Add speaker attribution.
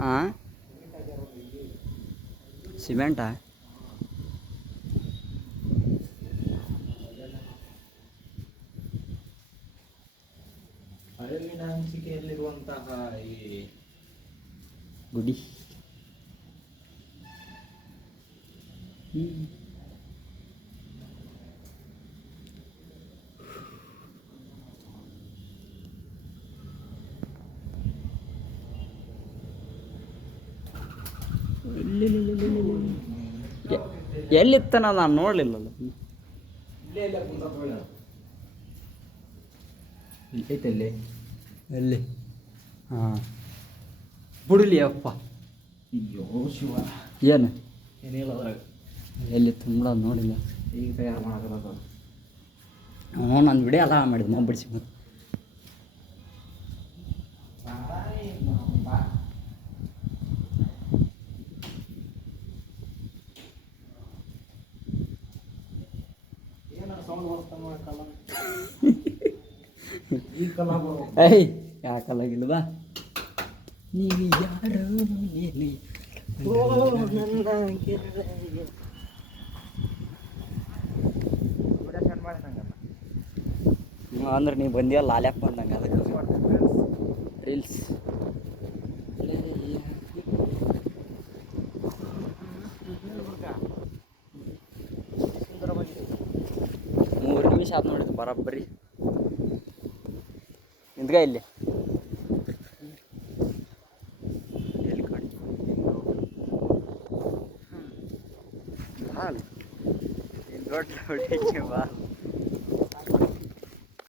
Speaker 1: ಹಾಂ ಸಿಮೆಂಟಾ
Speaker 2: ಅಳಿವಿನ ಹಂಚಿಕೆಯಲ್ಲಿರುವಂತಹ ಈ
Speaker 1: ಗುಡಿ ಹ್ಮ್. ಎಲ್ಲಿತ್ತನ ನಾನು ನೋಡಲಿಲ್ಲಲ್ಲ.
Speaker 2: ಇಲ್ಲೇ ಇಲ್ಲ ಕುಂತಕೊಳ್ಳ ಐತಲ್ಲಿ
Speaker 1: ಎಲ್ಲಿ? ಹಾಂ. ಬಿಡಲಿ ಅಪ್ಪ.
Speaker 2: ಅಯ್ಯೋ ಶಿವ.
Speaker 1: ಏನು?
Speaker 2: ಏನಿಲ್ಲ ಅದ್ರಾಗ
Speaker 1: ಎಲ್ಲಿ ತುಂಬ ನೋಡಿಲ್ಲ.
Speaker 2: ಈಗ ತಯಾರು ಮಾಡಕತ್ತ
Speaker 1: ಹ್ಞೂ ನಾನು ಬಿಡಿ ಅಲ್ಲ ಮಾಡಿದ್ದೆ ನಾ ಬಿಡಿಸಿ ಮತ್ತೆ ಏಯ್ ಯಾಕಲ್ಲಾಗಿಲ್ವಾ ನೀವು ಯಾರು ನೀನು ಹ್ಞೂ ಅಂದ್ರೆ ನೀವು ಬಂದಿಯಲ್ಲ ಲಾಲ್ಯಾಕ್ ಬಂದಂಗೆ ಅದಕ್ಕೆ. ರೀಲ್ಸ್ ನಿಮಿಷ ಆತು ನೋಡಿದ್ದು ಬರೋಬ್ಬರಿ ನಿಂತ್ಗ ಇಲ್ಲಿ. ಹಾಲು ದೊಡ್ಡ